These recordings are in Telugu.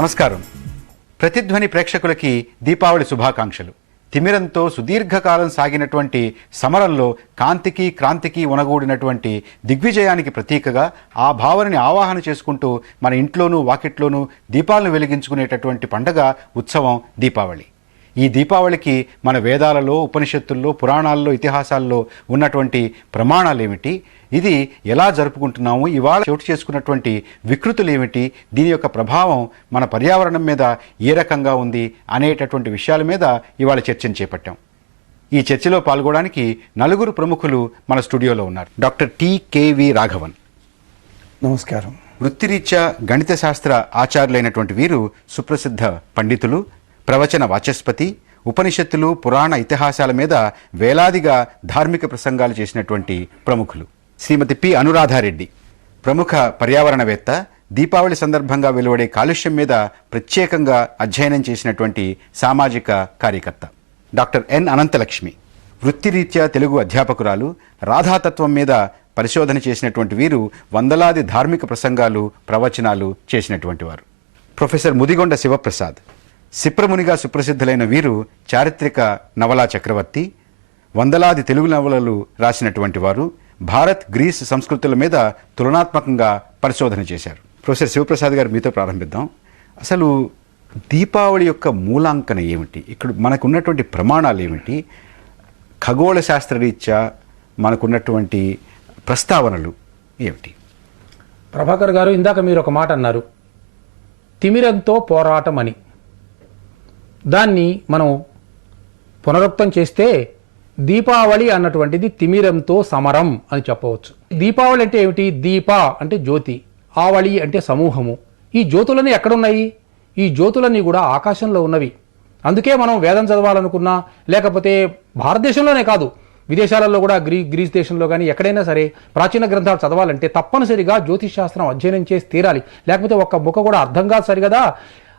నమస్కారం. ప్రతిధ్వని ప్రేక్షకులకి దీపావళి శుభాకాంక్షలు. తిమిరంతో సుదీర్ఘకాలం సాగినటువంటి సమరంలో కాంతికి క్రాంతికి ఉనగూడినటువంటి దిగ్విజయానికి ప్రతీకగా ఆ భావనని ఆవాహన చేసుకుంటూ మన ఇంట్లోనూ వాకిట్లోనూ దీపాలను వెలిగించుకునేటటువంటి పండగ ఉత్సవం దీపావళి. ఈ దీపావళికి మన వేదాలలో, ఉపనిషత్తుల్లో, పురాణాల్లో, ఇతిహాసాల్లో ఉన్నటువంటి ప్రమాణాలు ఏమిటి, ఇది ఎలా జరుపుకుంటున్నాము, ఇవాళ చోటు చేసుకున్నటువంటి వికృతులు ఏమిటి, దీని యొక్క ప్రభావం మన పర్యావరణం మీద ఏ రకంగా ఉంది అనేటటువంటి విషయాల మీద ఇవాళ చర్చను చేపట్టాం. ఈ చర్చలో పాల్గొనడానికి నలుగురు ప్రముఖులు మన స్టూడియోలో ఉన్నారు. డాక్టర్ టి.కె.వి. రాఘవన్, నమస్కారం. వృత్తిరీత్యా గణిత శాస్త్ర ఆచార్యులైనటువంటి వీరు సుప్రసిద్ధ పండితులు, ప్రవచన వాచస్పతి, ఉపనిషత్తులు, పురాణ ఇతిహాసాల మీద వేలాదిగా ధార్మిక ప్రసంగాలు చేసినటువంటి ప్రముఖులు. శ్రీమతి పి. అనురాధారెడ్డి, ప్రముఖ పర్యావరణవేత్త, దీపావళి సందర్భంగా వెలువడే కాలుష్యం మీద ప్రత్యేకంగా అధ్యయనం చేసినటువంటి సామాజిక కార్యకర్త. Doctor N. అనంతలక్ష్మి, వృత్తిరీత్యా తెలుగు అధ్యాపకురాలు, రాధాతత్వం మీద పరిశోధన చేసినటువంటి వీరు వందలాది ధార్మిక ప్రసంగాలు, ప్రవచనాలు చేసినటువంటి వారు. ప్రొఫెసర్ ముదిగొండ శివప్రసాద్, సిప్రమునిగా సుప్రసిద్ధులైన వీరు చారిత్రక నవలా చక్రవర్తి, వందలాది తెలుగు నవలలు రాసినటువంటి వారు, భారత్, గ్రీస్ సంస్కృతుల మీద తులనాత్మకంగా పరిశోధన చేశారు. ప్రొఫెసర్ శివప్రసాద్ గారు, మీతో ప్రారంభిద్దాం. అసలు దీపావళి యొక్క మూలాంకన ఏమిటి, ఇక్కడ మనకున్నటువంటి ప్రమాణాలు ఏమిటి, ఖగోళ శాస్త్రరీత్యా మనకున్నటువంటి ప్రస్తావనలు ఏమిటి? ప్రభాకర్ గారు, ఇందాక మీరు ఒక మాట అన్నారు, తిమిరంతో పోరాటం అని. దాన్ని మనం పునరుక్తం చేస్తే దీపావళి అన్నటువంటిది తిమిరంతో సమరం అని చెప్పవచ్చు. దీపావళి అంటే ఏమిటి? దీప అంటే జ్యోతి, ఆవళి అంటే సమూహము. ఈ జ్యోతులన్నీ ఎక్కడున్నాయి? ఈ జ్యోతులన్నీ కూడా ఆకాశంలో ఉన్నవి. అందుకే మనం వేదం చదవాలనుకున్నా, లేకపోతే భారతదేశంలోనే కాదు, విదేశాలలో కూడా గ్రీస్ దేశంలో కానీ ఎక్కడైనా సరే ప్రాచీన గ్రంథాలు చదవాలంటే తప్పనిసరిగా జ్యోతిష్ శాస్త్రం అధ్యయనం చేసి తీరాలి. లేకపోతే ఒక్క ముక్క కూడా అర్థం కాదు సరిగదా,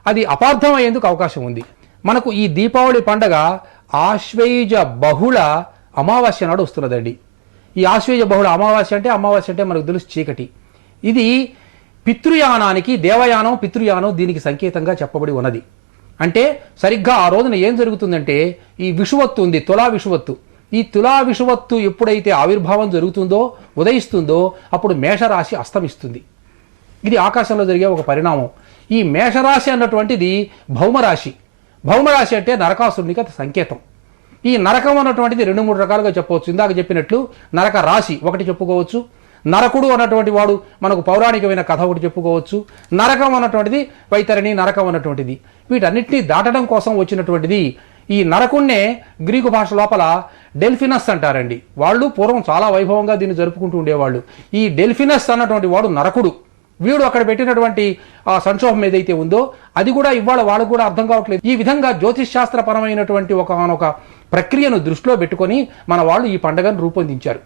అది అపార్థం అయ్యేందుకు అవకాశం ఉంది. మనకు ఈ దీపావళి పండగ ఆశ్వేయుజ బహుళ అమావాస్య నాడు వస్తున్నదండి. ఈ ఆశ్వేయుజ బహుళ అమావాస్య అంటే మనకు తెలుసు చీకటి. ఇది పితృయానానికి, దేవయానం, పితృయానం దీనికి సంకేతంగా చెప్పబడి ఉన్నది. అంటే సరిగ్గా ఆ రోజున ఏం జరుగుతుందంటే, ఈ విషువత్తు ఉంది, తులా విషువత్తు. ఈ తులా విషువత్తు ఎప్పుడైతే ఆవిర్భావం జరుగుతుందో, ఉదయిస్తుందో, అప్పుడు మేషరాశి అస్తమిస్తుంది. ఇది ఆకాశంలో జరిగే ఒక పరిణామం. ఈ మేషరాశి అన్నటువంటిది భౌమరాశి. భౌమరాశి అంటే నరకాసురునికి సంకేతం. ఈ నరకం అన్నటువంటిది 2-3 రకాలుగా చెప్పవచ్చు. ఇందాక చెప్పినట్లు నరక రాశి ఒకటి చెప్పుకోవచ్చు, నరకుడు అన్నటువంటి వాడు మనకు పౌరాణికమైన కథ ఒకటి చెప్పుకోవచ్చు, నరకం అన్నటువంటిది వైతరిణి నరకం అన్నటువంటిది. వీటన్నిటినీ దాటడం కోసం వచ్చినటువంటిది ఈ నరకుణ్ణే గ్రీకు భాష లోపల డెల్ఫినస్ అంటారండి. వాళ్ళు పూర్వం చాలా వైభవంగా దీన్ని జరుపుకుంటూ ఉండేవాళ్ళు. ఈ డెల్ఫినస్ అన్నటువంటి వాడు నరకుడు. వీడు అక్కడ పెట్టినటువంటి ఆ సంక్షోభం ఏదైతే ఉందో అది కూడా ఇవాళ వాళ్ళకు కూడా అర్థం కావట్లేదు. ఈ విధంగా జ్యోతిష్ శాస్త్రపరమైనటువంటి ఒక ప్రక్రియను దృష్టిలో పెట్టుకొని మన వాళ్ళు ఈ పండుగను రూపొందించారు.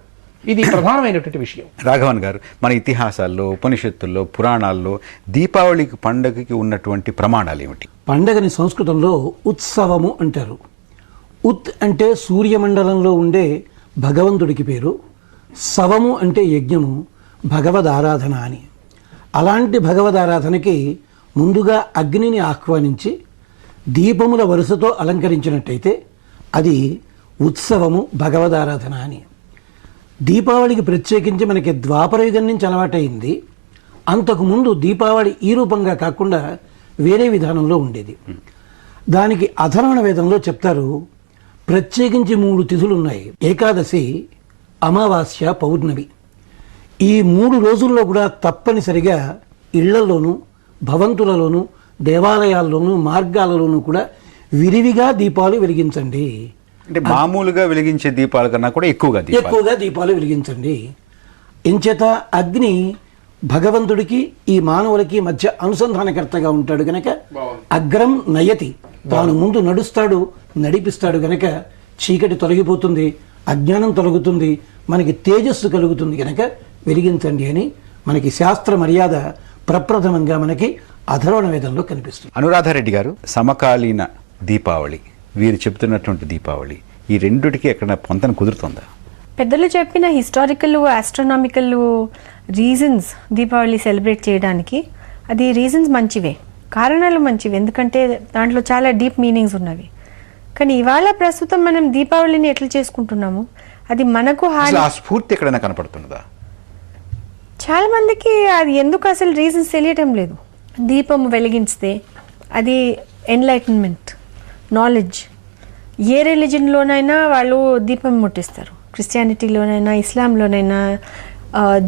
ఇది ప్రధానమైనటువంటి విషయం. రాఘవన్ గారు, మన ఇతిహాసాల్లో, ఉపనిషత్తుల్లో, పురాణాల్లో దీపావళికి పండుగకి ఉన్నటువంటి ప్రమాణాలు ఏమిటి? పండగని సంస్కృతంలో ఉత్సవము అంటారు. ఉత్ అంటే సూర్యమండలంలో ఉండే భగవంతుడికి పేరు, సవము అంటే యజ్ఞము, భగవద్ ఆరాధన అని. అలాంటి భగవదారాధనకి ముందుగా అగ్నిని ఆహ్వానించి దీపముల వరుసతో అలంకరించినట్టయితే అది ఉత్సవము, భగవదారాధన అని. దీపావళికి ప్రత్యేకించి మనకి ద్వాపరయుగం నుంచి అలవాటైంది. అంతకుముందు దీపావళి ఈ రూపంగా కాకుండా వేరే విధానంలో ఉండేది. దానికి అధర్వణ వేదంలో చెప్తారు, ప్రత్యేకించి 3 తిథులు ఉన్నాయి: ఏకాదశి, అమావాస్య, పౌర్ణమి. ఈ 3 రోజుల్లో కూడా తప్పనిసరిగా ఇళ్లలోనూ, భవంతులలోనూ, దేవాలయాల్లోనూ, మార్గాలలోనూ కూడా విరివిగా దీపాలు వెలిగించండి. అంటే మామూలుగా వెలిగించే దీపాల కన్నా కూడా ఎక్కువగా దీపాలు వెలిగించండి. ఎంచేత అగ్ని భగవంతుడికి ఈ మానవులకి మధ్య అనుసంధానకర్తగా ఉంటాడు గనక అగ్రం నయతి, తాను ముందు నడుస్తాడు, నడిపిస్తాడు గనక చీకటి తొలగిపోతుంది, అజ్ఞానం తొలగుతుంది, మనకి తేజస్సు కలుగుతుంది గనక వెలిగించండి అని మనకి శాస్త్ర మర్యాద ప్రప్రథమంగా మనకి అధర్వణ వేదంలో కనిపిస్తుంది. అనురాధారెడ్డి గారు, సమకాలీన దీపావళి, వీరు చెబుతున్నటువంటి దీపావళి, ఈ రెండుటికి ఎక్కడ పొంతన కుదురుతుందా? పెద్దలు చెప్పిన historical, astronomical reasons Deepavali celebrate చేయడానికి, అది రీజన్స్ మంచివే. కారణాలు మంచివి, ఎందుకంటే దాంట్లో చాలా డీప్ మీనింగ్స్ ఉన్నవి. కానీ ఇవాళ ప్రస్తుతం మనం దీపావళిని ఎట్లా చేసుకుంటున్నాము, అది మనకు అసలు ఆ స్ఫూర్తి ఎక్కడైనా కనపడుతున్నదా? చాలా మందికి అది ఎందుకు అసలు రీజన్స్ తెలియటం లేదు. దీపం వెలిగిస్తే అది ఎన్లైటన్మెంట్, నాలెడ్జ్. ఏ రిలీజన్లోనైనా వాళ్ళు దీపం ముట్టిస్తారు. క్రిస్టియానిటీలోనైనా, ఇస్లాంలోనైనా,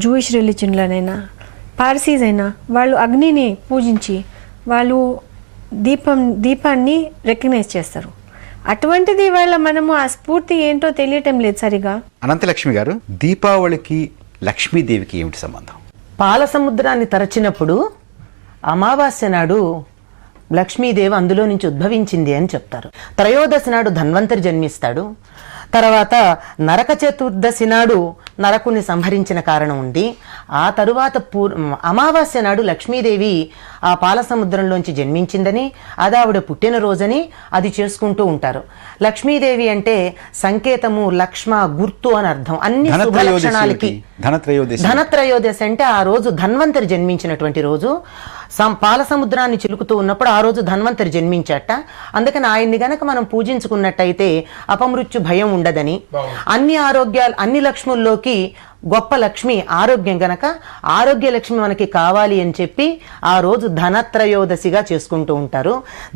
జూయిష్ రిలీజన్లోనైనా, పార్సీస్ అయినా వాళ్ళు అగ్నిని పూజించి వాళ్ళు దీపాన్ని రికగ్నైజ్ చేస్తారు. అటువంటిది ఇవాళ మనము ఆ స్ఫూర్తి ఏంటో తెలియటం లేదు సరిగా. అనంతలక్ష్మి గారు, దీపావళికి లక్ష్మీదేవికి ఏమిటి సంబంధం? పాల సముద్రాన్ని తరచినప్పుడు అమావాస్య నాడు లక్ష్మీదేవి అందులో నుంచి ఉద్భవించింది అని చెప్తారు. త్రయోదశి నాడు ధన్వంతరి జన్మిస్తాడు. తర్వాత నరక చతుర్దశి నాడు నరకుని సంహరించిన కారణం ఉంది. ఆ తరువాత అమావాస్య నాడు లక్ష్మీదేవి ఆ పాల సముద్రంలోంచి జన్మించిందని, అది ఆవిడ పుట్టినరోజని అది చేసుకుంటూ ఉంటారు. లక్ష్మీదేవి అంటే సంకేతము, లక్ష్మ, గుర్తు అని అర్థం. అన్ని శుభలక్షణాలకి ధనత్రయోదశి అంటే ఆ రోజు ధన్వంతరి జన్మించినటువంటి రోజు. పాల సముద్రాన్ని చిలుకుతూ ఉన్నప్పుడు ఆ రోజు ధన్వంతరి జన్మించట. అందుకని ఆయన్ని గనక మనం పూజించుకున్నట్టయితే అపమృత్యు భయం ఉండదని, అన్ని ఆరోగ్యాలు, అన్ని లక్ష్ముల్లోకి గొప్ప లక్ష్మి ఆరోగ్యం గనక ఆరోగ్య లక్ష్మి మనకి కావాలి అని చెప్పి ఆ రోజు ధనత్రయోదశిగా చేసుకుంటూ ఉంటారు.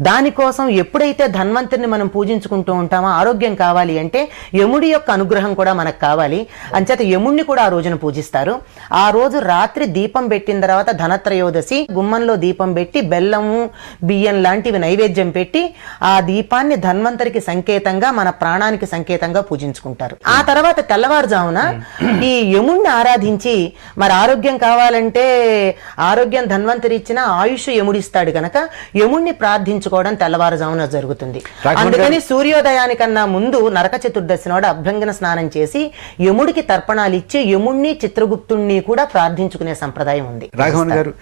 దానికోసం ఎప్పుడైతే ధన్వంతరిని మనం పూజించుకుంటూ ఉంటామో ఆరోగ్యం కావాలి అంటే యముడి యొక్క అనుగ్రహం కూడా మనకు కావాలి. అంచేత యముడిని కూడా ఆ రోజున పూజిస్తారు. ఆ రోజు రాత్రి దీపం పెట్టిన తర్వాత ధనత్రయోదశి గుమ్మంలో దీపం పెట్టి బెల్లము, బియ్యం లాంటివి నైవేద్యం పెట్టి ఆ దీపాన్ని ధన్వంతరికి సంకేతంగా, మన ప్రాణానికి సంకేతంగా పూజించుకుంటారు. ఆ తర్వాత తెల్లవారుజామున ఈ యముణ్ణి ఆరాధించి, మరి ఆరోగ్యం కావాలంటే ఆరోగ్యం ధన్వంతరి ఇచ్చిన ఆయుష్ యముడిస్తాడు గనక యముణ్ణి ప్రార్థించుకోవడం తెల్లవారుజామున జరుగుతుంది. అందుకని సూర్యోదయానికన్నా ముందు నరక చతుర్దశి నాడు అభ్యంగన స్నానం చేసి యముడికి తర్పణాలు ఇచ్చి యముణ్ణి, చిత్రగుప్తుణ్ణి కూడా ప్రార్థించుకునే సంప్రదాయం ఉంది. రాఘవన్ గారు,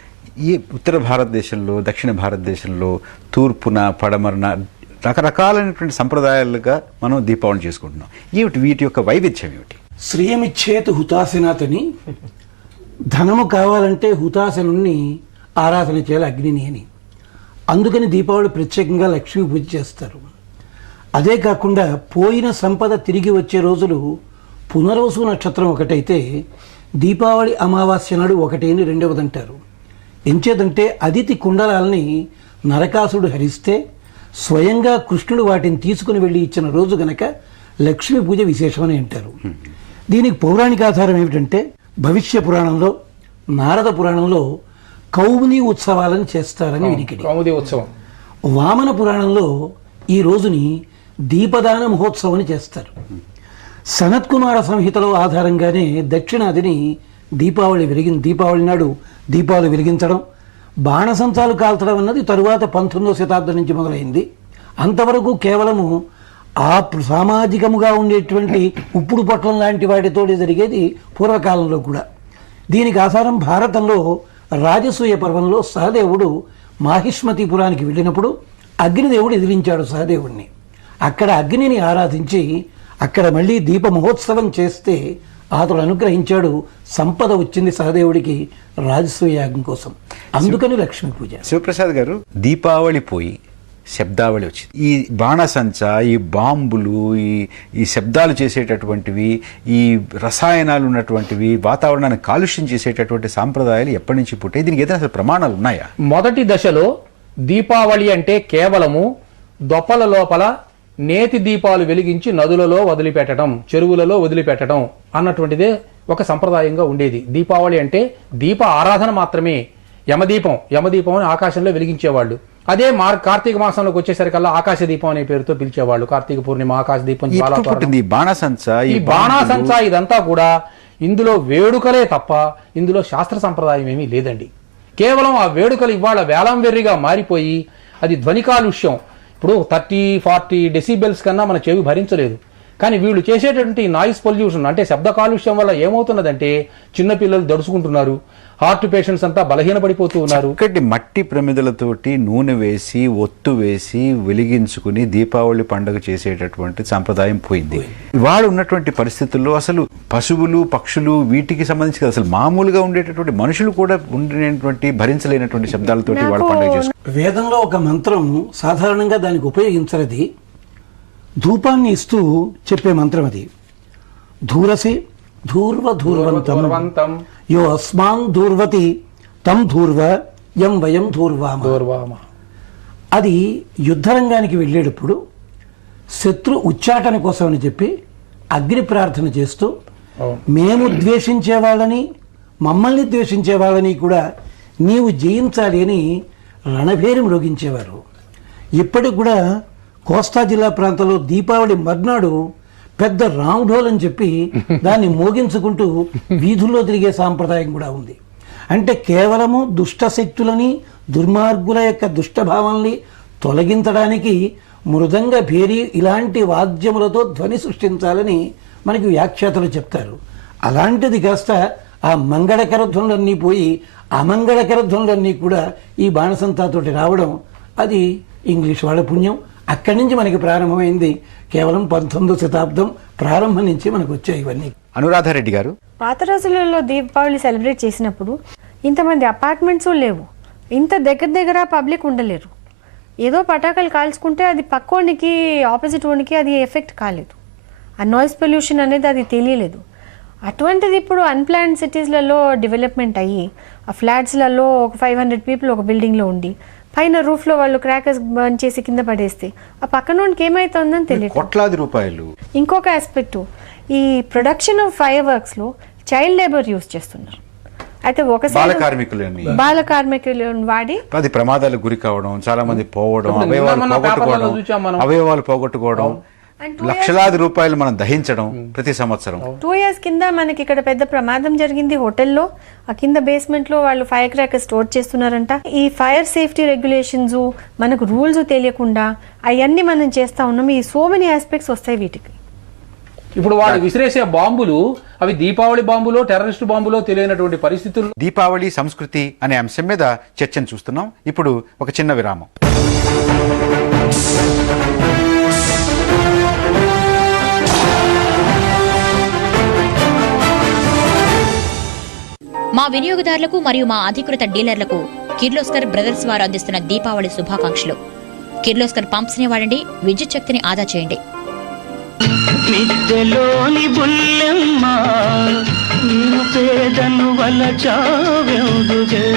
ఈ ఉత్తర భారతదేశంలో, దక్షిణ భారతదేశంలో, తూర్పున, పడమరన రకరకాలైనటువంటి సంప్రదాయాలుగా మనం దీపావళి చేసుకుంటున్నాం. వీటి యొక్క వైవిధ్యం ఏమిటి? శ్రియమిచ్చేతు హుతాసనాతని, ధనము కావాలంటే హుతాసనుణ్ణి ఆరాధన చేయాలి, అగ్నిని అని. అందుకని దీపావళి ప్రత్యేకంగా లక్ష్మీ పూజ చేస్తారు. అదే కాకుండా పోయిన సంపద తిరిగి వచ్చే రోజులు పునర్వసు నక్షత్రం ఒకటైతే దీపావళి అమావాస్య నాడు ఒకటేని రెండవదంటారు. ఎంచేదంటే అదితి కుండలాల్ని నరకాసుడు హరిస్తే స్వయంగా కృష్ణుడు వాటిని తీసుకుని వెళ్ళి ఇచ్చిన రోజు గనక లక్ష్మీ పూజ విశేషమని అంటారు. దీనికి పౌరాణిక ఆధారం ఏమిటంటే భవిష్య పురాణంలో, నారద పురాణంలో కౌముది ఉత్సవాలను చేస్తారని వినికిడి. కౌముది ఉత్సవం. వామన పురాణంలో ఈ రోజుని దీపదాన మహోత్సవం చేస్తారు. సనత్కుమార సంహితలో ఆధారంగానే దక్షిణాదిని దీపావళి నాడు దీపాలు వెలిగించడం, బాణసంచాలు కాల్చడం అన్నది తరువాత 19వ శతాబ్దం నుంచి మొదలైంది. అంతవరకు కేవలము ఆ సామాజికముగా ఉండేటువంటి ఉప్పుడు పొట్లం లాంటి వాటితో జరిగేది పూర్వకాలంలో కూడా. దీనికి ఆధారం భారతంలో రాజసూయ పర్వంలో సహదేవుడు మాహిష్మతిపురానికి వెళ్ళినప్పుడు అగ్నిదేవుడు ఎదిరించాడు సహదేవుడిని. అక్కడ అగ్నిని ఆరాధించి అక్కడ మళ్ళీ దీప మహోత్సవం చేస్తే అతడు అనుగ్రహించాడు, సంపద వచ్చింది సహదేవుడికి రాజసూయ యాగం కోసం. అందుకని లక్ష్మీ పూజ. శివప్రసాద్ గారు, దీపావళి పోయి శబ్దావళి వచ్చింది. ఈ బాణసంచ, ఈ బాంబులు, ఈ శబ్దాలు చేసేటటువంటివి, ఈ రసాయనాలు ఉన్నటువంటివి, వాతావరణాన్ని కాలుష్యం చేసేటటువంటి సాంప్రదాయాలు ఎప్పటి నుంచి పుట్టాయి? దీనికి ఏదైనా అసలు ప్రమాణాలు ఉన్నాయా? మొదటి దశలో దీపావళి అంటే కేవలము దొప్పల లోపల నేతి దీపాలు వెలిగించి నదులలో వదిలిపెట్టడం, చెరువులలో వదిలిపెట్టడం అన్నటువంటిదే ఒక సంప్రదాయంగా ఉండేది. దీపావళి అంటే దీప ఆరాధన మాత్రమే. యమదీపం అని ఆకాశంలో వెలిగించేవాళ్ళు. అదే కార్తీక మాసంలోకి వచ్చేసరికల్లా ఆకాశ దీపం అనే పేరుతో పిలిచేవాళ్ళు. కార్తీక పూర్ణిమ, ఆకాశ దీపం, బాణాసంచ ఇదంతా కూడా ఇందులో వేడుకలే తప్ప ఇందులో శాస్త్ర సంప్రదాయం ఏమీ లేదండి. కేవలం ఆ వేడుకలు ఇవాళ వేలం వెర్రిగా మారిపోయి అది ధ్వని కాలుష్యం. ఇప్పుడు 30-40 డెసిబెల్స్ కన్నా మన చెవి భరించలేదు. కానీ వీళ్ళు చేసేటువంటి నాయిస్ పొల్యూషన్ అంటే శబ్ద కాలుష్యం వల్ల ఏమవుతున్నదంటే చిన్నపిల్లలు దడుచుకుంటున్నారు, హార్ట్ పేషెంట్స్ అంతా బలహీనపడిపోతూ ఉన్నారు. ఒకటి మట్టి ప్రమిదలతోటి నూనె వేసి, ఒత్తు వేసి వెలిగించుకుని దీపావళి పండుగ చేసేటటువంటి సంప్రదాయం పోయింది. వాడు ఉన్నటువంటి పరిస్థితుల్లో అసలు పశువులు పక్షులు వీటికి సంబంధించి అసలు మామూలుగా ఉండేటటువంటి మనుషులు కూడా ఉండేటువంటి భరించలేనటువంటి శబ్దాలతోటి వాళ్ళు పండుగ చేసుకుంటారు. వేదంలో ఒక మంత్రం సాధారణంగా దానికి ఉపయోగించరది, ధూపాన్ని ఇస్తూ చెప్పే మంత్రం అది. ధూరసి ధూర్వ ధూర్వంతం యో అస్మాన్ ధూర్వతి తం ధూర్వ యం వయం ధూర్వామ. అది యుద్ధరంగానికి వెళ్ళేటప్పుడు శత్రు ఉచ్చాటన కోసం అని చెప్పి అగ్ని ప్రార్థన చేస్తూ మేము ద్వేషించే వాళ్ళని మమ్మల్ని ద్వేషించే వాళ్ళని కూడా నీవు జయించాలి అని రణభేరి మ్రోగించేవారు. ఇప్పటికి కూడా కోస్తా జిల్లా ప్రాంతంలో దీపావళి మర్నాడు పెద్ద రాంఢోల్ అని చెప్పి దాన్ని మోగించుకుంటూ వీధుల్లో తిరిగే సాంప్రదాయం కూడా ఉంది. అంటే కేవలము దుష్ట శక్తులని దుర్మార్గుల యొక్క దుష్టభావాల్ని తొలగించడానికి మృదంగ భేరి ఇలాంటి వాద్యములతో ధ్వని సృష్టించాలని మనకి వ్యాఖ్యాతలు చెప్తారు. అలాంటిది కాస్త ఆ మంగళకర ధ్వనులన్నీ పోయి అమంగళకర ధ్వనులన్నీ కూడా ఈ బాణసంతాతోటి రావడం అది ఇంగ్లీష్ వాళ్ళ పుణ్యం. అక్కడి నుంచి మనకి ప్రారంభమైంది. కేవలం 19వ శతాబ్దం ప్రారంభం నుంచి మనకు వచ్చాయి ఇవన్నీ. అనురాధారెడ్డి గారు, పాత రోజులలో దీపావళి సెలబ్రేట్ చేసినప్పుడు ఇంతమంది అపార్ట్మెంట్స్ లేవు, ఇంత దగ్గర పబ్లిక్ ఉండలేరు. ఏదో పటాకులు కాల్చుకుంటే అది పక్కోనికి ఆపోజిట్ వానికి అది ఎఫెక్ట్ కాలేదు, ఆ నాయిస్ పొల్యూషన్ అనేది అది తెలియలేదు. అటువంటిది ఇప్పుడు అన్ప్లాన్డ్ సిటీస్లలో డెవలప్మెంట్ అయ్యి ఆ ఫ్లాట్స్లలో ఒక 500 పీపుల్ ఒక బిల్డింగ్లో ఉండి పైన రూఫ్లో వాళ్ళు క్రాకర్స్ బర్న్ చేసి కింద పడేస్తే ఆ పక్కనోనికి ఏమైతుందని తెలియదు. కోట్లాది రూపాయలు. ఇంకొక ఆస్పెక్ట్, ఈ ప్రొడక్షన్ ఆఫ్ ఫైర్ వర్క్స్ లో చైల్డ్ లేబర్ యూజ్ చేస్తున్నారు. అయితే ఒకసారి బాల కార్మికులను వాడి అది ప్రమాదాలకు గురి కావడం, చాలా మంది పోవడం, అవయవాలు పోగొట్టుకోవడం, లక్షలాది రూపాయలు మనం దహించడం ప్రతి సంవత్సరం. 2 years కింద మనకి ఇక్కడ పెద్ద ప్రమాదం జరిగింది హోటల్లో. ఆ కింద బేస్మెంట్ లో వాళ్ళు ఫైర్ క్రాకర్ స్టోర్ చేస్తున్నారంట. ఈ ఫైర్ సేఫ్టీ రెగ్యులేషన్స్ మనకు రూల్స్ తెలియకుండా అవన్నీ మనం చేస్తా ఉన్నాం. ఈ సో మెనీ ఆస్పెక్ట్స్ వస్తాయి వీటికి. ఇప్పుడు వాళ్ళు విసిరేసే బాంబులు అవి దీపావళి బాంబులో టెర్రరిస్ట్ బాంబులో తెలియనటువంటి పరిస్థితులు. దీపావళి సంస్కృతి అనే అంశం మీద చర్చను చూస్తున్నాం. ఇప్పుడు ఒక చిన్న విరామం. మా వినియోగదారులకు మరియు మా అధికృత డీలర్లకు కిర్లోస్కర్ బ్రదర్స్ వారు అందిస్తున్న దీపావళి శుభాకాంక్షలు. కిర్లోస్కర్ పంప్స్ ని వాడండి, విద్యుత్ శక్తిని ఆదా చేయండి. మిద్దెలోని బుల్లెమ్మ నిన్ను పేదను వలచావెందుగే,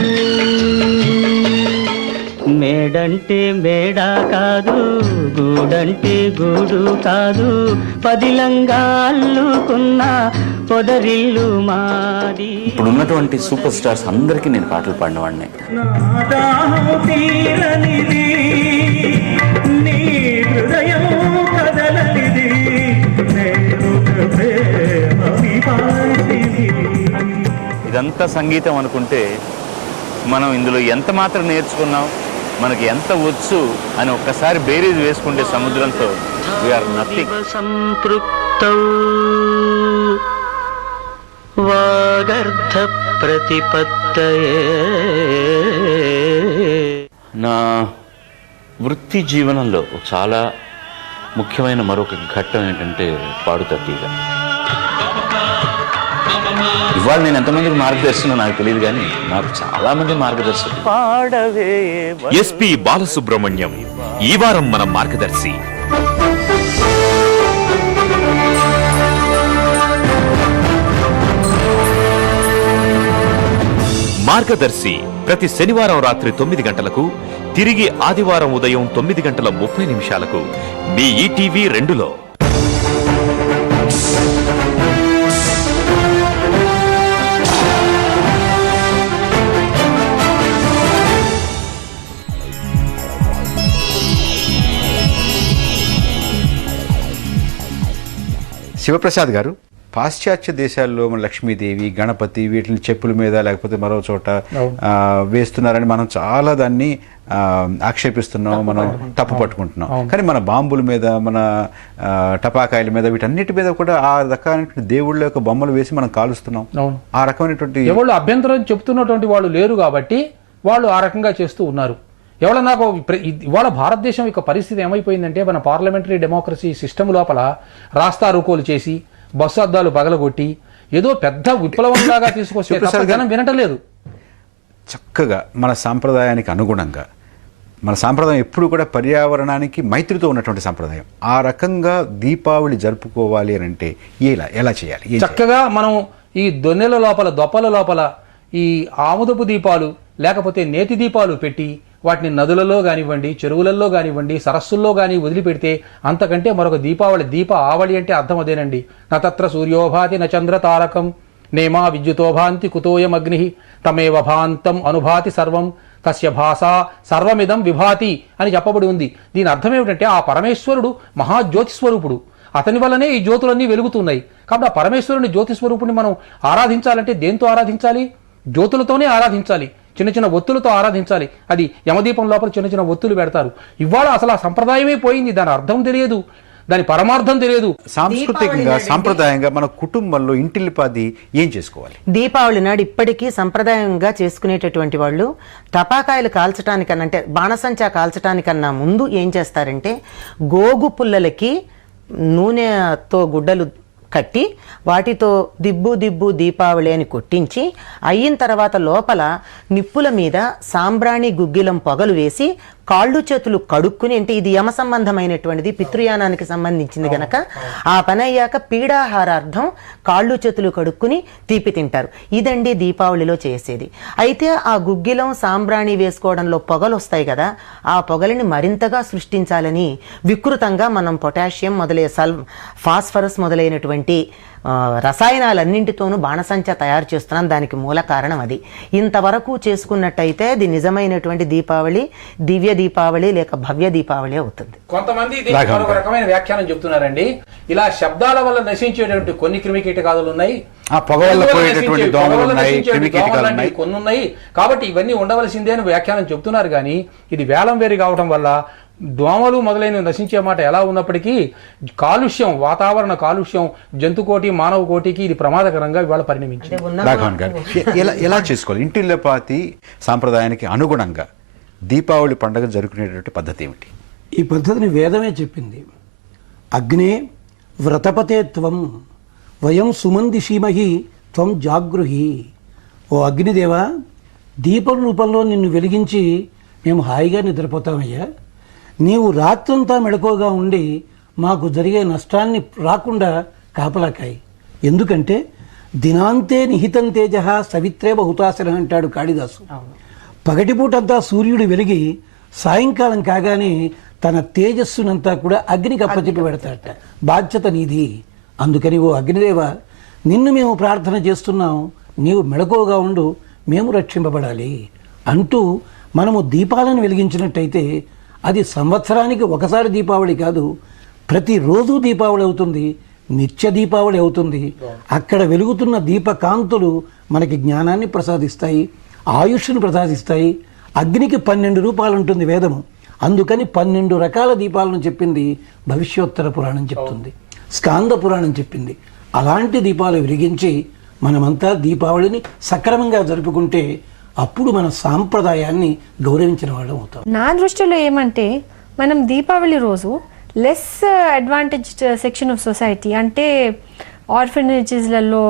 మేడంటే మేడ కాదు, గూడంటే గూడు కాదు, పదిలంగా అల్లుకున్న పొదరిల్లు మాది. ఇప్పుడున్నటువంటి సూపర్ స్టార్స్ అందరికీ నేను పాటలు పాడినవాడిని. ఇదంతా సంగీతం అనుకుంటే మనం ఇందులో ఎంత మాత్రం నేర్చుకున్నాం, మనకి ఎంత వచ్చు అని ఒక్కసారి బేరీజ్ వేసుకుంటే సముద్రంతో వీఆర్ నథింగ్. సంపృక్తౌ వాగర్థ ప్రతిపత్తయే. నా వృత్తి జీవనంలో చాలా ముఖ్యమైన మరొక ఘట్టం ఏంటంటే పాడుతా తీగ. ఇవాళ నేను ఎంతమందికి మార్గదర్శనం నాకు తెలియదు, కానీ నాకు చాలా మంది మార్గదర్శకులు. ఎస్పి బాలసుబ్రహ్మణ్యం ఈ వారం మన మార్గదర్శి. మార్గదర్శి ప్రతి శనివారం రాత్రి 9 గంటలకు, తిరిగి ఆదివారం ఉదయం 9:30 మీ ఈటీవీ 2లో. శివప్రసాద్ గారు, పాశ్చాత్య దేశాల్లో మన లక్ష్మీదేవి, గణపతి వీటిని చెప్పుల మీద లేకపోతే మరో చోట వేస్తున్నారని మనం చాలా దాన్ని ఆక్షేపిస్తున్నాం, మనం తప్పు పట్టుకుంటున్నాం. కానీ మన బాంబుల మీద, మన టపాకాయల మీద, వీటన్నిటి మీద కూడా ఆ రకమైనటువంటి దేవుళ్ళ యొక్క బొమ్మలు వేసి మనం కాలుస్తున్నాం. ఆ రకమైనటువంటి ఎవరు అభ్యంతరం చెప్తున్నటువంటి వాళ్ళు లేరు కాబట్టి వాళ్ళు ఆ రకంగా చేస్తూ ఉన్నారు. ఎవరో నాకు ఇవాళ భారతదేశం యొక్క పరిస్థితి ఏమైపోయిందంటే, మన పార్లమెంటరీ డెమోక్రసీ సిస్టమ్ లోపల రాస్తా రూకోలు చేసి బస్సు అద్దాలు పగలగొట్టి ఏదో పెద్ద విప్లవంలాగా తీసుకొస్తే తప్ప జనం వినటం లేదు. చక్కగా మన సాంప్రదాయానికి అనుగుణంగా, మన సాంప్రదాయం ఎప్పుడు కూడా పర్యావరణానికి మైత్రితో ఉన్నటువంటి సాంప్రదాయం, ఆ రకంగా దీపావళి జరుపుకోవాలి అని అంటే ఎలా చేయాలి? చక్కగా మనం ఈ దొన్నెల లోపల, దొప్పల లోపల ఈ ఆముదపు దీపాలు లేకపోతే నేతి దీపాలు పెట్టి వాటిని నదులలో కానివ్వండి, చెరువులలో కానివ్వండి, సరస్సుల్లో కానీ వదిలిపెడితే అంతకంటే మరొక దీప ఆవళి అంటే అర్థం అదేనండి. నత్ర సూర్యోభాతి న చంద్ర తారకం నేమా విద్యుతోభాంతి కుతోయమగ్ని తమేవ భాంతం అనుభాతి సర్వం తస్య భాష సర్వమిదం విభాతి అని చెప్పబడి ఉంది. దీని అర్థం ఏమిటంటే ఆ పరమేశ్వరుడు మహాజ్యోతి స్వరూపుడు, అతని వల్లనే ఈ జ్యోతులన్నీ వెలుగుతున్నాయి. కాబట్టి ఆ పరమేశ్వరుని జ్యోతి స్వరూపుని మనం ఆరాధించాలంటే దేంతో ఆరాధించాలి? జ్యోతులతోనే ఆరాధించాలి, చిన్న చిన్న ఒత్తులతో ఆరాధించాలి. అది యమదీపం లోపల చిన్న చిన్న ఒత్తులు పెడతారు. ఇవాళ అసలు ఆ సంప్రదాయమే పోయింది, దాని అర్థం తెలియదు, దాని పరమార్థం తెలియదు. సాంస్కృతికంగా సాంప్రదాయంగా మన కుటుంబంలో ఇంటిల్లిపాది ఏం చేసుకోవాలి? దీపావళి నాడు ఇప్పటికీ సంప్రదాయంగా చేసుకునేటటువంటి వాళ్ళు టపాకాయలు కాల్చడానికన్నా, అంటే బాణసంచా కాల్చడానికన్నా ముందు ఏం చేస్తారంటే గోగు పుల్లలకి నూనెతో గుడ్డలు కట్టి వాటితో దిబ్బు దీపావళి అని కొట్టించి అయిన తర్వాత లోపల నిప్పుల మీద సాంబ్రాణి గుగ్గిలం పొగలు వేసి కాళ్ళు చేతులు కడుక్కుని, అంటే ఇది యమ సంబంధమైనటువంటిది, పితృయానానికి సంబంధించింది గనక ఆ పని అయ్యాక పీడాహారార్థం కాళ్ళు చేతులు కడుక్కుని తీపి తింటారు. ఇదండి దీపావళిలో చేసేది. అయితే ఆ గుగ్గిలం సాంబ్రాణి వేసుకోవడంలో పొగలు వస్తాయి కదా, ఆ పొగలని మరింతగా సృష్టించాలని వికృతంగా మనం పొటాషియం ఫాస్ఫరస్ మొదలైనటువంటి రసాయనాలన్నింటితోనూ బాణసంచా తయారు చేస్తున్నాం. దానికి మూల కారణం అది. ఇంతవరకు చేసుకున్నట్టయితే అది నిజమైనటువంటి దీపావళి, దివ్య దీపావళి లేక భవ్య దీపావళి అవుతుంది. కొంతమంది ఒక రకమైన వ్యాఖ్యానం చెప్తున్నారండి. ఇలా శబ్దాల వల్ల నశించేటువంటి కొన్ని క్రిమికీటకాదులు ఉన్నాయి, కొన్ని ఉన్నాయి, కాబట్టి ఇవన్నీ ఉండవలసిందే అని వ్యాఖ్యానం చెప్తున్నారు. కానీ ఇది వేలం వేరు కావటం వల్ల దోమలు మొదలైన నశించే మాట ఎలా ఉన్నప్పటికీ కాలుష్యం, వాతావరణ కాలుష్యం జంతుకోటి మానవ కోటికి ఇది ప్రమాదకరంగా ఇవాళ పరిణమించింది. రాఘవన్ గారు, ఎలా చేసుకోవాలి ఇంటిల్లపాతి సాంప్రదాయానికి అనుగుణంగా దీపావళి పండుగ జరుపుకునేటువంటి పద్ధతి ఏమిటి? ఈ పద్ధతిని వేదమే చెప్పింది. అగ్నే వ్రతపతే త్వం వయం సుమందిషీమహి త్వం జాగృహి. ఓ అగ్నిదేవా, దీపం రూపంలో నిన్ను వెలిగించి మేము హాయిగా నిద్రపోతామయ్యా. నీవు రాత్రంతా మెళకువగా ఉండి మాకు జరిగే నష్టాన్ని రాకుండా కాపలాకాయి. ఎందుకంటే దినాంతే నిహితం తేజ సవిత్రే బహుతాసన అంటాడు కాళిదాసు. పగటిపూటంతా సూర్యుడు వెలిగి సాయంకాలం కాగానే తన తేజస్సునంతా కూడా అగ్నికి అప్పచెప్పి పెడతాడట. బాధ్యత నీది. అందుకని ఓ అగ్నిదేవ, నిన్ను మేము ప్రార్థన చేస్తున్నాం, నీవు మెళకువగా ఉండు, మేము రక్షింపబడాలి అంటూ మనము దీపాలను వెలిగించినట్టయితే అది సంవత్సరానికి ఒకసారి దీపావళి కాదు, ప్రతిరోజు దీపావళి అవుతుంది, నిత్య దీపావళి అవుతుంది. అక్కడ వెలుగుతున్న దీపకాంతులు మనకి జ్ఞానాన్ని ప్రసాదిస్తాయి, ఆయుష్ను ప్రసాదిస్తాయి. అగ్నికి 12 రూపాలు ఉంటుంది వేదము. అందుకని 12 రకాల దీపాలను చెప్పింది భవిష్యోత్తర పురాణం చెప్తుంది, స్కాంద పురాణం చెప్పింది. అలాంటి దీపాలు వెలిగించి మనమంతా దీపావళిని సక్రమంగా జరుపుకుంటే అప్పుడు మన సాంప్రదాయాన్ని గౌరవించిన వాళ్ళం అవుతాం. నా దృష్టిలో ఏమంటే, మనం దీపావళి రోజు లెస్ అడ్వాంటేజ్డ్ సెక్షన్ ఆఫ్ సొసైటీ, అంటే ఆర్ఫనేజెస్లలో,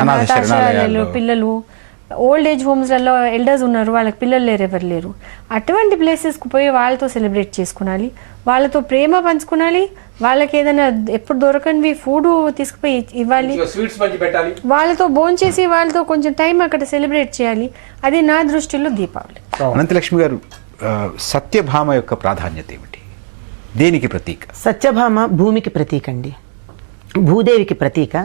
అనాథాశ్రయాలలో పిల్లలు, ఓల్డ్ ఏజ్ హోమ్స్లలో ఎల్డర్స్ ఉన్నారు, వాళ్ళకి పిల్లలు లేరు, ఎవరు లేరు, అటువంటి ప్లేసెస్కి పోయి వాళ్ళతో సెలబ్రేట్ చేసుకునాలి, వాళ్ళతో ప్రేమ పంచుకునాలి, వాళ్ళకి ఏదైనా ఎప్పుడు దొరకనివి ఫుడ్ తీసుకుపోయి ఇవ్వాలి, వాళ్ళతో భోంచేసి వాళ్ళతో కొంచెం టైం అక్కడ సెలబ్రేట్ చేయాలి. అది నా దృష్టిలో దీపావళి. అనంతలక్ష్మి గారు, సత్యభామ యొక్క ప్రాధాన్యత ఏమిటి? దేనికి ప్రతీక? సత్యభామ భూమికి ప్రతీక అండి, భూదేవికి ప్రతీక.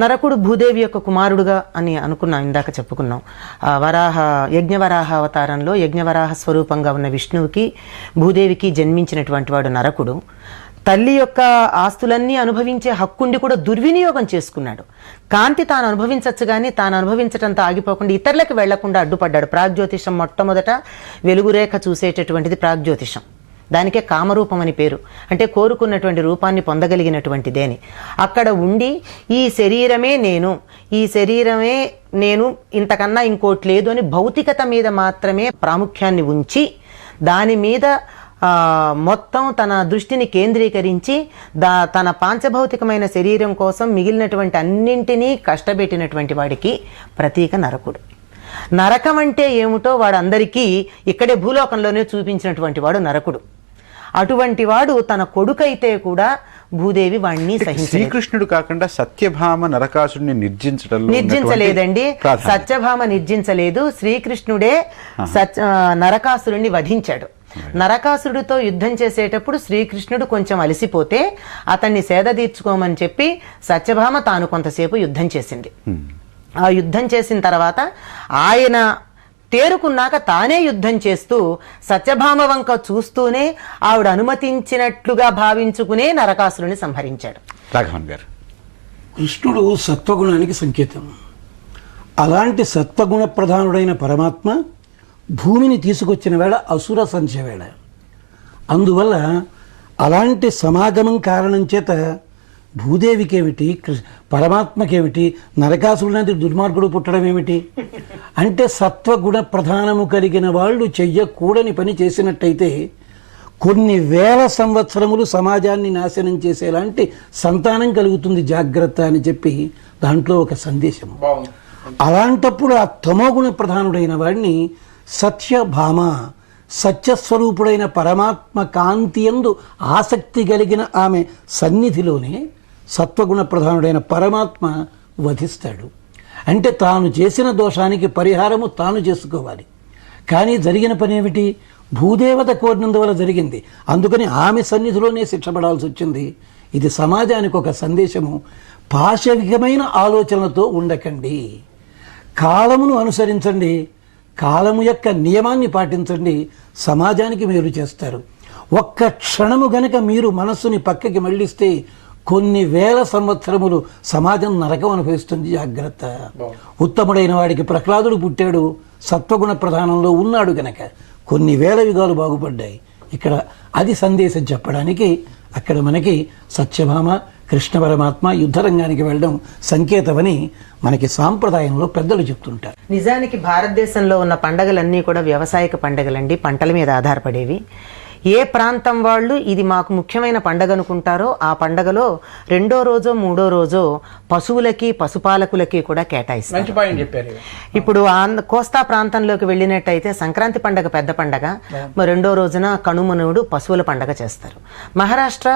నరకుడు భూదేవి యొక్క కుమారుడుగా అని అనుకున్నాం, ఇందాక చెప్పుకున్నాం. యజ్ఞవరాహ అవతారంలో యజ్ఞవరాహ స్వరూపంగా ఉన్న విష్ణువుకి భూదేవికి జన్మించినటువంటి వాడు నరకుడు. తల్లి యొక్క ఆస్తులన్నీ అనుభవించే హక్కుండి కూడా దుర్వినియోగం చేసుకున్నాడు. కాంతి తాను అనుభవించవచ్చు కానీ తాను అనుభవించటంతో ఆగిపోకుండా ఇతరులకు వెళ్లకుండా అడ్డుపడ్డాడు. ప్రాగ్జ్యోతిషం మొట్టమొదట వెలుగురేఖ చూసేటటువంటిది ప్రాగ్జ్యోతిషం. దానికే కామరూపం అని పేరు, అంటే కోరుకున్నటువంటి రూపాన్ని పొందగలిగినటువంటిదేని. అక్కడ ఉండి ఈ శరీరమే నేను, ఇంతకన్నా ఇంకోటి లేదు అని భౌతికత మీద మాత్రమే ప్రాముఖ్యాన్ని ఉంచి దాని మీద మొత్తం తన దృష్టిని కేంద్రీకరించి తన పాంచభౌతికమైన శరీరం కోసం మిగిలినటువంటి అన్నింటినీ కష్టపెట్టినటువంటి వాడికి ప్రతీక నరకుడు. నరకం అంటే ఏమిటో వాడందరికీ ఇక్కడే భూలోకంలోనే చూపించినటువంటి వాడు నరకుడు. అటువంటి వాడు తన కొడుకైతే కూడా భూదేవి వాణ్ణి సహించలేదు. శ్రీకృష్ణుడు కాకుండా సత్యభామ నరకాసుడిని నిర్జించలేదండి. సత్యభామ నిర్జించలేదు, శ్రీకృష్ణుడే నరకాసురుణ్ణి వధించాడు. నరకాసురుడితో యుద్ధం చేసేటప్పుడు శ్రీకృష్ణుడు కొంచెం అలసిపోతే అతన్ని సేద తీర్చుకోమని చెప్పి సత్యభామ తాను కొంతసేపు యుద్ధం చేసింది. ఆ యుద్ధం చేసిన తర్వాత ఆయన తేరుకున్నాక తానే యుద్ధం చేస్తూ సత్యభామ వంక చూస్తూనే ఆవిడ అనుమతించినట్లుగా భావించుకునే నరకాసురుని సంహరించాడు. రాఘవన్ గారు, కృష్ణుడు సత్వగుణానికి సంకేతం. అలాంటి సత్వగుణ ప్రధానుడైన పరమాత్మ భూమిని తీసుకొచ్చిన వేళ అసుర సంఖ్య వేళ. అందువల్ల అలాంటి సమాగమం కారణం చేత భూదేవికేమిటి, పరమాత్మకేమిటి, నరకాసురుడి దుర్మార్గుడు పుట్టడం ఏమిటి అంటే సత్వగుణ ప్రధానము కలిగిన వాళ్ళు చెయ్యకూడని పని చేసినట్టయితే కొన్ని వేల సంవత్సరములు సమాజాన్ని నాశనం చేసేలాంటి సంతానం కలుగుతుంది, జాగ్రత్త అని చెప్పి దాంట్లో ఒక సందేశం. అలాంటప్పుడు ఆ తమోగుణ ప్రధానుడైన వాడిని సత్యభామ, సత్యస్వరూపుడైన పరమాత్మ కాంతి యందు ఆసక్తి కలిగిన ఆమె సన్నిధిలోనే సత్వగుణ ప్రధానుడైన పరమాత్మ వధిస్తాడు. అంటే తాను చేసిన దోషానికి పరిహారము తాను చేసుకోవాలి. కానీ జరిగిన పని ఏమిటి? భూదేవత కోరినందువల్ల జరిగింది, అందుకని ఆమె సన్నిధిలోనే శిక్షపడాల్సి వచ్చింది. ఇది సమాజానికి ఒక సందేశము. పాశవికమైన ఆలోచనలతో ఉండకండి, కాలమును అనుసరించండి, కాలము యొక్క నియమాన్ని పాటించండి, సమాజానికి మేలు చేస్తారు. ఒక్క క్షణము గనక మీరు మనస్సుని పక్కకి మళ్ళిస్తే కొన్ని వేల సంవత్సరములు సమాజం నరకం అనుభవిస్తుంది, జాగ్రత్త. ఉత్తముడైన వాడికి ప్రహ్లాదుడు పుట్టాడు, సత్వగుణ ప్రధానంలో ఉన్నాడు గనక కొన్ని వేల యుగాలు బాగుపడ్డాయి. ఇక్కడ అది సందేశం చెప్పడానికి అక్కడ మనకి సత్యభామ, కృష్ణ పరమాత్మ యుద్ధరంగానికి వెళ్ళడం సంకేతమని మనకి సాంప్రదాయంలో పెద్దలు చెప్తుంటారు. నిజానికి భారతదేశంలో ఉన్న పండగలన్నీ కూడా వ్యవసాయక పండగలండి, పంటల మీద ఆధారపడేవి. ఏ ప్రాంతం వాళ్ళు ఇది మాకు ముఖ్యమైన పండగ అనుకుంటారో ఆ పండగలో 2వ రోజో 3వ రోజో పశువులకి పశుపాలకులకి కూడా కేటాయిస్తారు. ఇప్పుడు కోస్తా ప్రాంతంలోకి వెళ్ళినట్టయితే సంక్రాంతి పండగ పెద్ద పండగ, 2వ రోజున కనుమనుడు పశువుల పండగ చేస్తారు. మహారాష్ట్ర,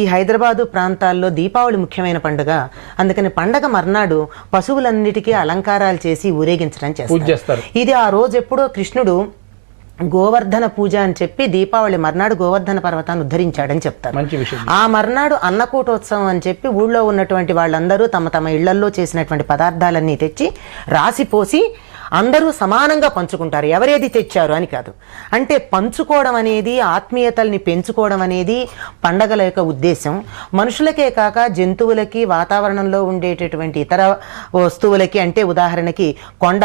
ఈ హైదరాబాదు ప్రాంతాల్లో దీపావళి ముఖ్యమైన పండుగ, అందుకని పండగ మర్నాడు పశువులన్నిటికీ అలంకారాలు చేసి ఊరేగించడం చేస్తారు. ఇది ఆ రోజు ఎప్పుడో కృష్ణుడు గోవర్ధన పూజ అని చెప్పి దీపావళి మర్నాడు గోవర్ధన పర్వతాన్ని ఉద్ధరించాడని చెప్తారు. ఆ మర్నాడు అన్నకూటోత్సవం అని చెప్పి ఊళ్ళో ఉన్నటువంటి వాళ్ళందరూ తమ తమ ఇళ్లలో చేసినటువంటి పదార్థాలన్నీ తెచ్చి రాసిపోసి అందరూ సమానంగా పంచుకుంటారు, ఎవరేది తెచ్చారు అని కాదు. అంటే పంచుకోవడం అనేది, ఆత్మీయతల్ని పెంచుకోవడం అనేది పండగల యొక్క ఉద్దేశం. మనుషులకే కాక జంతువులకి, వాతావరణంలో ఉండేటటువంటి ఇతర వస్తువులకి, అంటే ఉదాహరణకి కొండ,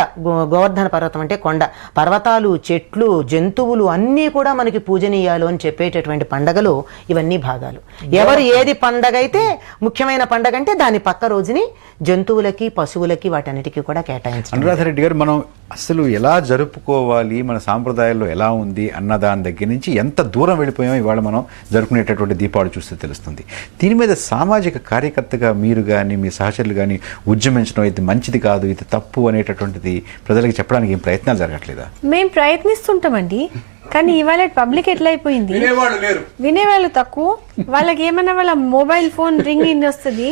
గోవర్ధన పర్వతం అంటే కొండ, పర్వతాలు, చెట్లు, జంతువులు అన్నీ కూడా మనకి పూజనీయాలు అని చెప్పేటటువంటి పండగలు ఇవన్నీ భాగాలు. ఎవరు ఏది పండగ అయితే ముఖ్యమైన పండగ అంటే దాని పక్క రోజుని జంతువులకి, పశువులకి, వాటన్నిటికీ కూడా కేటాయించారు. అనురాధారెడ్డి గారు, మనం అసలు ఎలా జరుపుకోవాలి, మన సాంప్రదాయాల్లో ఎలా ఉంది అన్న దాని దగ్గర నుంచి ఎంత దూరం వెళ్ళిపోయామో ఇవాళ మనం జరుపుకునేటటువంటి దీపావళి చూస్తే తెలుస్తుంది. దీని మీద సామాజిక కార్యకర్తగా మీరు కానీ మీ సహచరులు కానీ ఉద్యమించడం, ఇది మంచిది కాదు, ఇది తప్పు అనేటటువంటిది ప్రజలకు చెప్పడానికి ఏం ప్రయత్నాలు జరగట్లేదా? మేము ప్రయత్నిస్తుంటామండి, కానీ ఇవాళ పబ్లిక్ ఎట్లా అయిపోయింది, వినేవాళ్ళు తక్కువ. వాళ్ళకి ఏమన్నా వాళ్ళ మొబైల్ ఫోన్ రింగ్ ఇన్ వస్తుంది,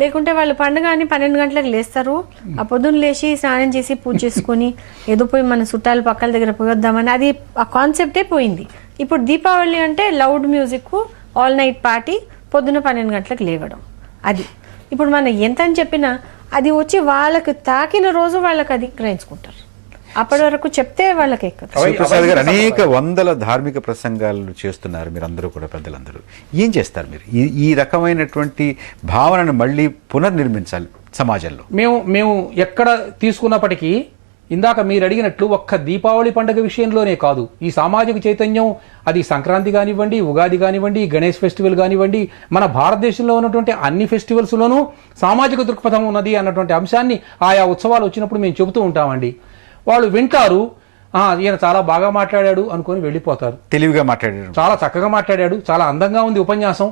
లేకుంటే వాళ్ళు పండుగ అని 12 గంటలకు లేస్తారు. ఆ పొద్దున్న లేచి స్నానం చేసి పూజ చేసుకొని ఏదో పోయి మన చుట్టాలు పక్కల దగ్గర పోయొద్దామని అది ఆ కాన్సెప్టే పోయింది. ఇప్పుడు దీపావళి అంటే loud music, all night party, పొద్దున్న 12 గంటలకు లేవడం. అది ఇప్పుడు మనం ఎంత అని చెప్పినా అది వచ్చి వాళ్ళకి తాకిన రోజు వాళ్ళకి అది గ్రహించుకుంటారు. అప్పటి వరకు చెప్తే వాళ్ళకి ఎక్కదు. శివప్రసాద్ గారు, అనేక వందల ధార్మిక ప్రసంగాలు చేస్తున్నారు మీరందరూ కూడా, పెద్దలందరూ. ఏం చేస్తారు మీరు ఈ రకమైనటువంటి భావనను మళ్ళీ పునర్నిర్మించాలి సమాజంలో? మేము ఎక్కడ తీసుకున్నప్పటికీ ఇందాక మీరు అడిగినట్లు ఒక్క దీపావళి పండుగ విషయంలోనే కాదు, ఈ సామాజిక చైతన్యం అది సంక్రాంతి కానివ్వండి, ఉగాది కానివ్వండి, గణేష్ ఫెస్టివల్ కానివ్వండి, మన భారతదేశంలో ఉన్నటువంటి అన్ని ఫెస్టివల్స్లోనూ సామాజిక దృక్పథం ఉన్నది అన్నటువంటి అంశాన్ని ఆయా ఉత్సవాలు వచ్చినప్పుడు మేము చెబుతూ ఉంటామండి. వాళ్ళు వింటారు, ఈయన చాలా బాగా మాట్లాడాడు అనుకొని వెళ్ళిపోతారు. తెలివిగా మాట్లాడారు, చాలా చక్కగా మాట్లాడాడు, చాలా అందంగా ఉంది ఉపన్యాసం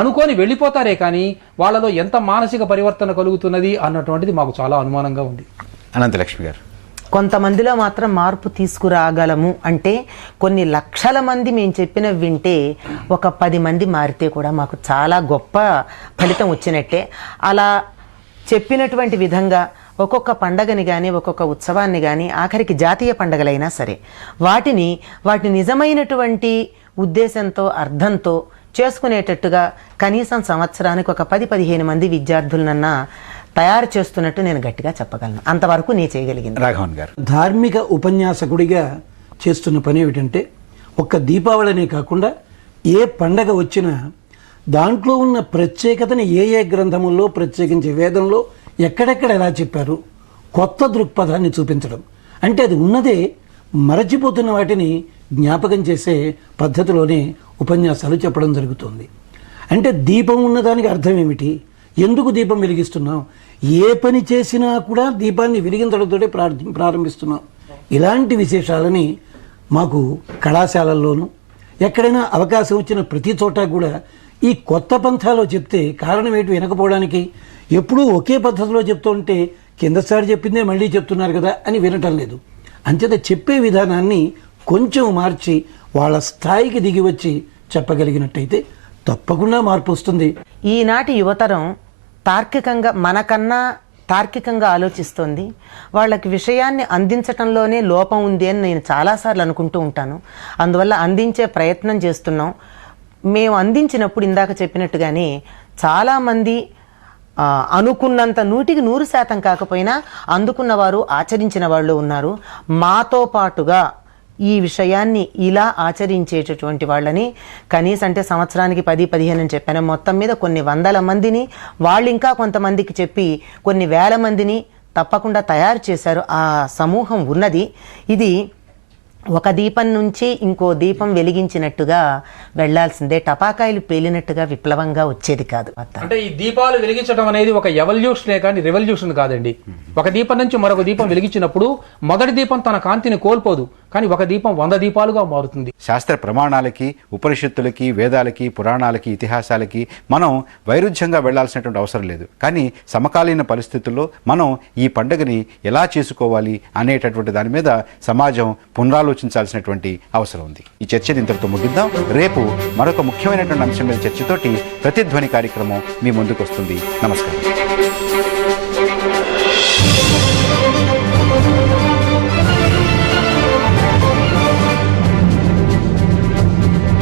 అనుకొని వెళ్ళిపోతారే కానీ వాళ్ళలో ఎంత మానసిక పరివర్తన కలుగుతున్నది అన్నటువంటిది మాకు చాలా అనుమానంగా ఉంది. అనంతలక్ష్మి గారు, కొంతమందిలో మాత్రం మార్పు తీసుకురాగలము అంటే కొన్ని లక్షల మంది మేము చెప్పినవి వింటే ఒక 10 మంది మారితే కూడా మాకు చాలా గొప్ప ఫలితం వచ్చినట్టే. అలా చెప్పినటువంటి విధంగా ఒక్కొక్క పండగని కానీ ఒక్కొక్క ఉత్సవాన్ని కానీ ఆఖరికి జాతీయ పండగలైనా సరే వాటి నిజమైనటువంటి ఉద్దేశంతో అర్థంతో చేసుకునేటట్టుగా కనీసం సంవత్సరానికి ఒక 10-15 మంది విద్యార్థులనన్నా తయారు చేస్తున్నట్టు నేను గట్టిగా చెప్పగలను. అంతవరకు నేను చేయగలిగింది. రాఘవన్ గారు, ధార్మిక ఉపన్యాసకుడిగా చేస్తున్న పని ఏమిటంటే ఒక్క దీపావళినే కాకుండా ఏ పండగ వచ్చినా దాంట్లో ఉన్న ప్రత్యేకతని ఏ గ్రంథముల్లో ప్రత్యేకించి వేదంలో ఎక్కడెక్కడ ఎలా చెప్పారు కొత్త దృక్పథాన్ని చూపించడం. అంటే అది ఉన్నదే మరచిపోతున్న వాటిని జ్ఞాపకం చేసే పద్ధతిలోనే ఉపన్యాసాలు చెప్పడం జరుగుతుంది. అంటే దీపం ఉన్నదానికి అర్థం ఏమిటి, ఎందుకు దీపం వెలిగిస్తున్నాం, ఏ పని చేసినా కూడా దీపాన్ని వెలిగించడంతోనే ప్రారంభిస్తున్నాం. ఇలాంటి విశేషాలని మాకు కళాశాలల్లోనూ ఎక్కడైనా అవకాశం వచ్చిన ప్రతి చోట కూడా ఈ కొత్త పంథాలో చెప్తే కారణం ఏంటి వినకపోవడానికి, ఎప్పుడూ ఒకే పద్ధతిలో చెప్తుంటే కిందసారి చెప్పిందే మళ్ళీ చెప్తున్నారు కదా అని వినటం లేదు. అంచేత చెప్పే విధానాన్ని కొంచెం మార్చి వాళ్ళ స్థాయికి దిగి వచ్చి చెప్పగలిగినట్టయితే తప్పకుండా మార్పు వస్తుంది. ఈనాటి యువతరం తార్కికంగా మనకన్నా తార్కికంగా ఆలోచిస్తోంది. వాళ్ళకి విషయాన్ని అందించటంలోనే లోపం ఉంది అని నేను చాలాసార్లు అనుకుంటూ ఉంటాను. అందువల్ల అందించే ప్రయత్నం చేస్తున్నాం. మేము అందించినప్పుడు ఇందాక చెప్పినట్టుగానే చాలామంది అనుకున్నంత 100% కాకపోయినా అందుకున్న వారు ఆచరించిన వాళ్ళు ఉన్నారు. మాతో పాటుగా ఈ విషయాన్ని ఇలా ఆచరించేటటువంటి వాళ్ళని కనీసం అంటే సంవత్సరానికి 10-15 అని చెప్పాను, మొత్తం మీద కొన్ని వందల మందిని వాళ్ళు ఇంకా కొంతమందికి చెప్పి కొన్ని వేల మందిని తప్పకుండా తయారు చేశారు. ఆ సమూహం ఉన్నది. ఇది ఒక దీపం నుంచి ఇంకో దీపం వెలిగించినట్టుగా వెళ్లాల్సిందే, టపాకాయలు పేలినట్టుగా విప్లవంగా వచ్చేది కాదు. అంటే ఈ దీపాలు వెలిగించడం అనేది ఒక ఎవల్యూషనే కానీ రెవల్యూషన్ కాదండి. ఒక దీపం నుంచి మరొక దీపం వెలిగించినప్పుడు మొదటి దీపం తన కాంతిని కోల్పోదు, కానీ ఒక దీపం 100 దీపాలుగా మారుతుంది. శాస్త్ర ప్రమాణాలకి, ఉపనిషత్తులకి, వేదాలకి, పురాణాలకి, ఇతిహాసాలకి మనం వైరుధ్యంగా వెళ్లాల్సినటువంటి అవసరం లేదు. కానీ సమకాలీన పరిస్థితుల్లో మనం ఈ పండుగని ఎలా చేసుకోవాలి అనేటటువంటి దాని మీద సమాజం పునరాలోచించాల్సినటువంటి అవసరం ఉంది. ఈ చర్చని ఇంతటితో ముగిద్దాం. రేపు మరొక ముఖ్యమైనటువంటి అంశం మీద చర్చతోటి ప్రతిధ్వని కార్యక్రమం మీ ముందుకు వస్తుంది. నమస్కారం.